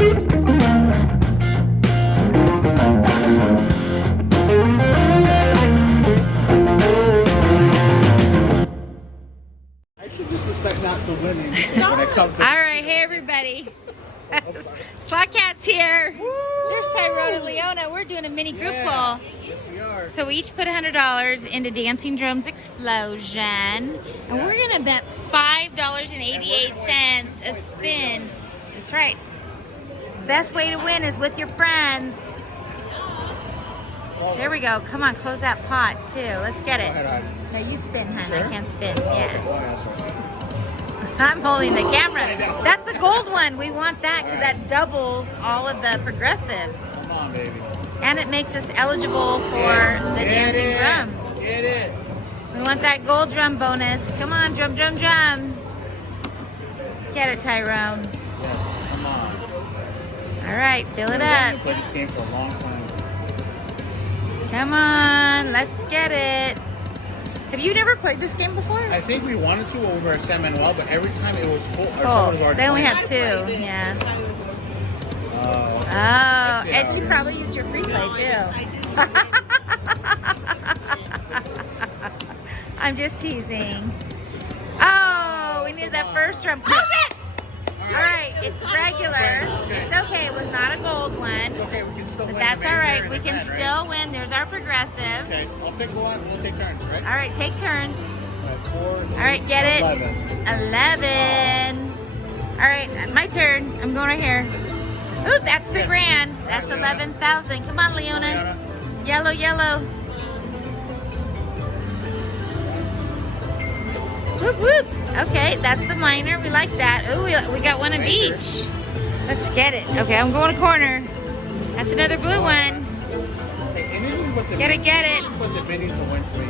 I should just expect not to winning when it comes to. All right, hey everybody. Slot Cats here. Woo! There's Tyrone and Leona. We're doing a mini group pull. Yes, we are. So we each put $100 into Dancing Drums Explosion. And we're going to bet $5.88 a spin. That's right. Best way to win is with your friends. There we go. Come on, close that pot too. Let's get it. No, you spin, hon. Sure? I can't spin. Yeah. Oh, yeah, sorry. I'm holding the camera. That's the gold one. We want that because that doubles all of the progressives. Come on, baby. And it makes us eligible for the dancing drums. Get it. We want that gold drum bonus. Come on, drum, drum, drum. Get it, Tyrone. Yes, come on. All right, fill it I've up. played this game for a long time. Come on, let's get it. Have you never played this game before? I think we wanted to when we were at San Manuel, but every time it was full. Oh, they only have two. Yeah. Oh, and she probably used your free play too. I'm just teasing. Oh, we need that first drum. Close it! All right, it's regular. It's okay. It was not a gold one. It's okay, we can still win. But that's all right. We can still win. There's our progressive. Okay, I'll pick one. We'll take turns, right? All right, take turns. All right, get it. 11. 11. All right, my turn. I'm going right here. Ooh, that's the grand. That's 11,000. Come on, Leona. Yellow, yellow. Whoop, whoop. Okay, that's the minor. We like that. Ooh, we got one of each. Let's get it. Okay, I'm going to corner. That's another blue one. Get it, get it. Put the minis to win for me.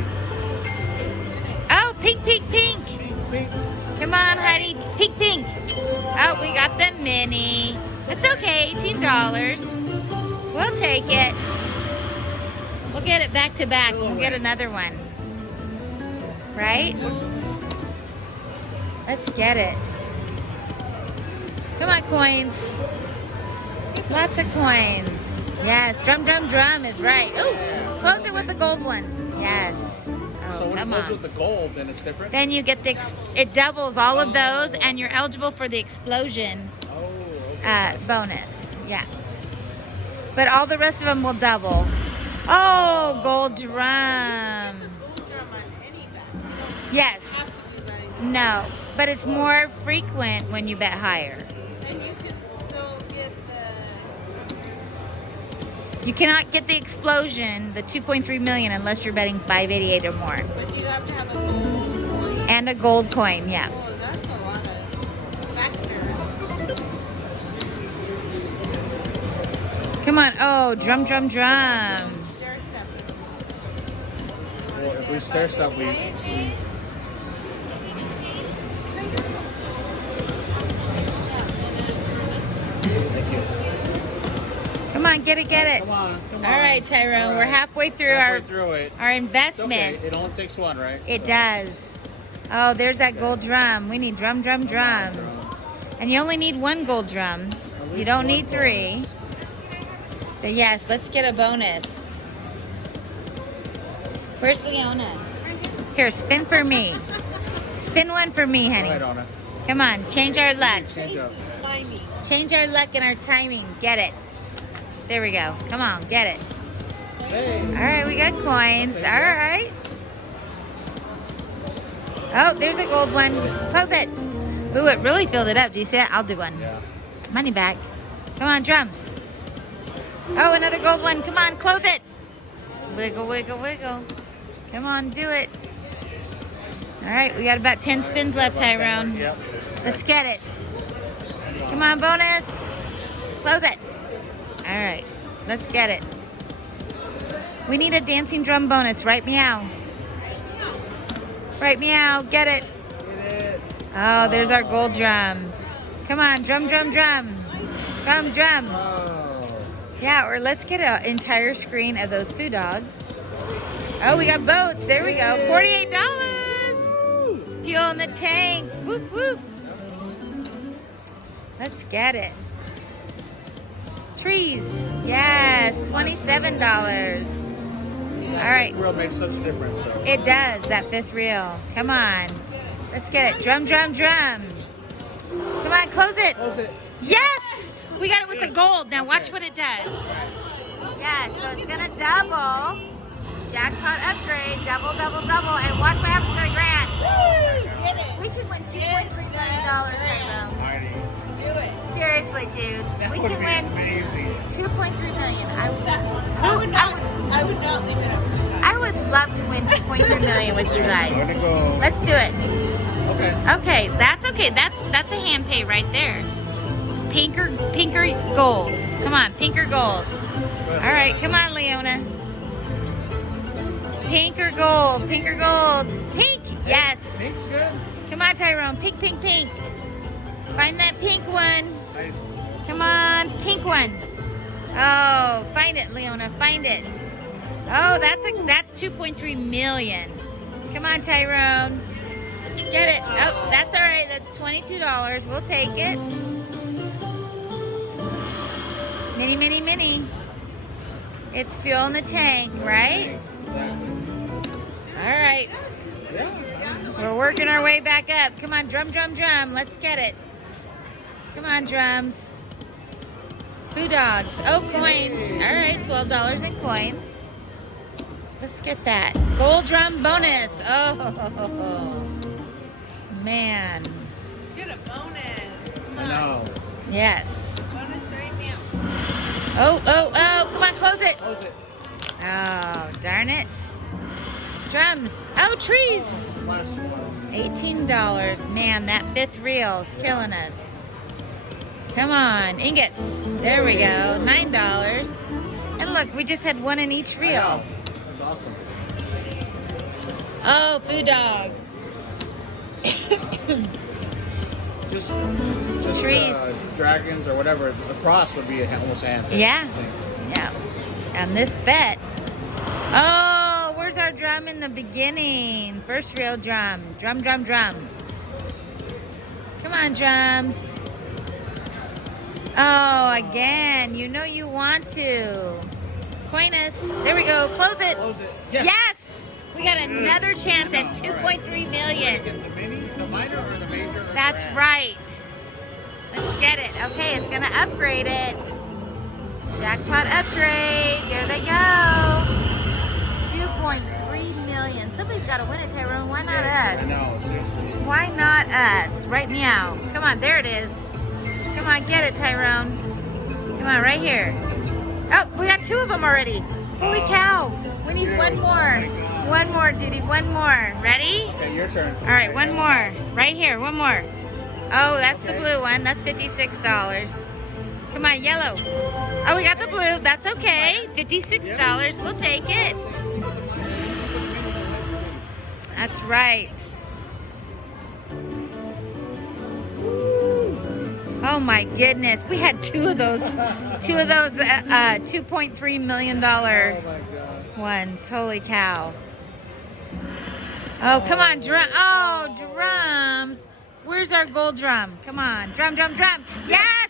Oh, pink, pink, pink. Come on, Heidi. Pink, pink. Oh, we got the mini. It's okay, $18. We'll take it. We'll get it back to back. We'll get another one. Right? Let's get it. Come on, coins. Lots of coins. Yes, drum, drum, drum is right. Ooh, close it with the gold one. Yes. Oh, So when come it goes on. with the gold, then it's different? Then you get the, it doubles all of those and you're eligible for the explosion Oh, okay. bonus. Yeah. But all the rest of them will double. Oh, gold drum. Yes. No, but it's more frequent when you bet higher. And you can still get the... You cannot get the explosion, the 2.3 million, unless you're betting 588 or more. But you have to have a gold coin. And a gold coin, yeah. Oh, that's a lot of factors. Come on. Oh, drum, drum, drum. Stair step. Well, if we stair step, we Thank you. Come on, get it, get it. Come on. All right, Tyrone, All right. we're halfway through Halfway through it. our It's investment. okay. It only takes one, right? It does. Oh, there's that gold drum. We need drum, drum, drum. And you only need one gold drum. You don't need three. But yes, let's get a bonus. Where's Leona? Here, spin for me. Spin one for me, honey. Right on it. Come on, change our luck. Change up. Timing. Change our luck and our timing. Get it. There we go. Come on, get it. Hey. All right, we got coins. All right. Oh, there's a gold one. Close it. Ooh, it really filled it up. Do you see that? I'll do one. Yeah. Money back. Come on, drums. Oh, another gold one. Come on, close it. Wiggle, wiggle, wiggle. Come on, do it. All right, we got about 10 spins left, Tyrone. Yep. Let's get it. Come on, bonus. Close it. All right, let's get it. We need a dancing drum bonus. Right meow. Right meow. Get it. Get it. Oh, there's our gold drum. Come on, drum, drum, drum. Drum, drum. Oh. Yeah, or let's get an entire screen of those food dogs. Oh, we got boats. There we go. $48. Fuel in the tank. Whoop, whoop. Let's get it. trees. Yes, $27. All right. Real makes such a difference. Though. It does, that fifth reel. Come on. Let's get it. Drum, drum, drum. Come on, close it. Close it. Yes! We got it with the gold. Now watch what it does. Yeah, so it's going to double. Jackpot upgrade. Double, double, double. And watch what happens to the grand. We could win $2.3 million, Tyrone. Heidi. Do it. Seriously, dude. That We would can be win amazing. $2.3 million. I would not leave it up. I would love to win $2.3 million with you guys. Way to go. Let's do it. Okay. Okay, that's okay. That's a hand pay right there. Pink or gold. Come on, pink or gold. All right, come on, Leona. Pink or gold? Pink or gold? Pink. Yes. Pink's good. Come on, Tyrone. Pink, pink, pink. Find that pink one. Nice. Come on, pink one. Oh, find it, Leona. Find it. Oh, that's 2.3 million. Come on, Tyrone. Get it. Oh, that's all right. That's $22. We'll take it. Mini, mini, mini. It's fuel in the tank, right? All right. We're working our way back up. Come on, drum, drum, drum. Let's get it. Come on, drums. Food dogs. Oh, coins. All right, $12 in coins. Let's get that. Gold drum bonus. Oh, man. Get a bonus. Come I on. know. Yes. Bonus right now. Oh, oh, oh. Come on, close it. Close it. Oh, darn it. Drums. Oh, trees. Last one. $18. Man, that fifth reel's killing us. Come on, ingots. There we go. $9. And look, we just had one in each I reel. know. That's awesome. Oh, food dog. Just Trees. Dragons or whatever. The cross would be almost a hand. Yeah. Yeah. And this bet. Oh, where's our drum in the beginning? First reel drum. Drum, drum, drum. Come on, drums. Oh, again. You know you want to. Coin us. There we go. Close it. Close it. Yes. Yes. We got another chance at $2.3 million. Get the mini, the minor, or the major? Or the That's grand? right. Let's get it. Okay, it's going to upgrade it. Jackpot upgrade. Here they go. $2.3 million. Somebody's got to win it, Tyrone. Why not I us? know, seriously. Why not us? Right meow. Come on, there it is. Come on, get it, Tyrone. Come on, right here. Oh, we got two of them already. Holy cow. We need one more. One more, Judy. One more. Ready? Okay, your turn. All right, one more. Right here, one more. Oh, that's the blue one. That's $56. Come on, yellow. Oh, we got the blue. That's okay. $56. We'll take it. That's right. Oh my goodness. We had two of those $2.3 million Oh my God. ones. Holy cow. Oh, come on, drums. Where's our gold drum? Come on, drum, drum, drum. Yes!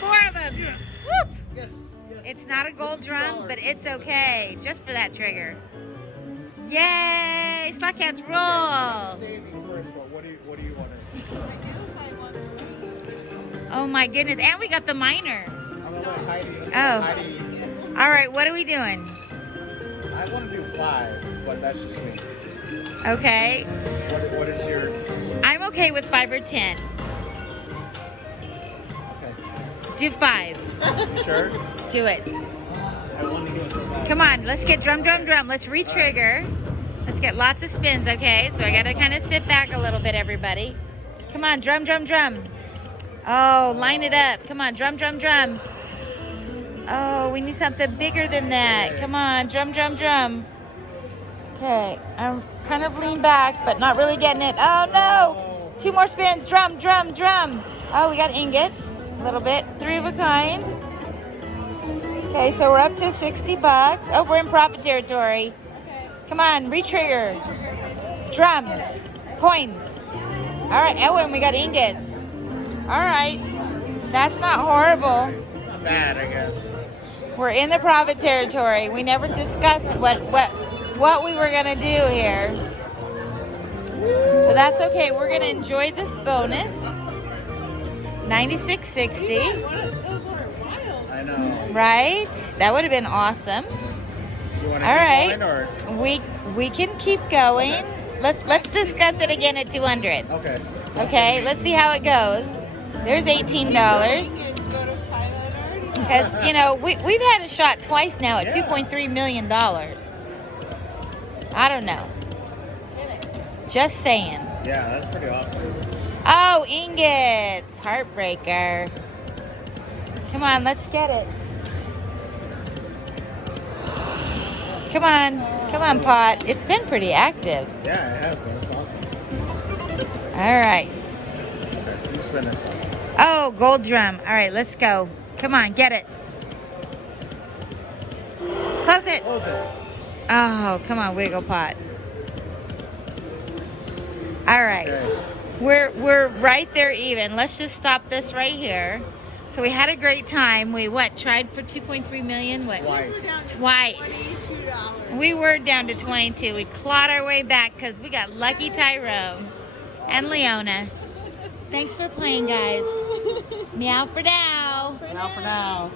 4 of them. Whoop! Yes, yes. It's not a gold drum, but it's okay. Just for that trigger. Yay! Slot Cats roll. Saving first, but what do you want to Oh my goodness. And we got the minor. I'm gonna let Heidi. Oh. Heidi, All right, what are we doing? I want to do 5, but that's just me. Okay. What is your? I'm okay with 5 or 10. Okay. Do 5. You sure? Do it. I want to do it so bad. Come on, let's get drum, drum, drum. Let's re-trigger. Let's get lots of spins, okay? So I gotta kind of sit back a little bit, everybody. Come on, drum, drum, drum. Oh, line it up. Come on, drum, drum, drum. Oh, we need something bigger than that. Come on, drum, drum, drum. Okay, I'm kind of leaned back, but not really getting it. Oh, no. 2 more spins. Drum, drum, drum. Oh, we got ingots. A little bit. 3 of a kind. Okay, so we're up to $60. Oh, we're in profit territory. Come on, re-trigger. Drums. Coins. All right, oh, and we got ingots. All right. That's not horrible. bad, I guess. We're in the profit territory. We never discussed what we were gonna do here. But that's okay. We're gonna enjoy this bonus. 96.60. I know. Right? That would have been awesome. You want to All right. Or? We can keep going. Okay. Let's discuss it again at 200. Okay. Okay, let's see how it goes. There's $18. Because, you know, we've had a shot twice now at $2.3 million. I don't know. Just saying. Yeah, that's pretty awesome. Oh, ingots. Heartbreaker. Come on, let's get it. Come on. Come on, Pot. It's been pretty active. Yeah, it has been. It's awesome. All right. Okay, you spin this one. Oh, gold drum. All right, let's go. Come on, get it. Close it. Close it. Oh, come on, wiggle pot. All right. Okay. We're right there even. Let's just stop this right here. So we had a great time. We tried for 2.3 million? What? Twice. We were down to 22. We clawed our way back because we got lucky Tyrone and Leona. Thanks for playing, guys. Meow for now. Now for now.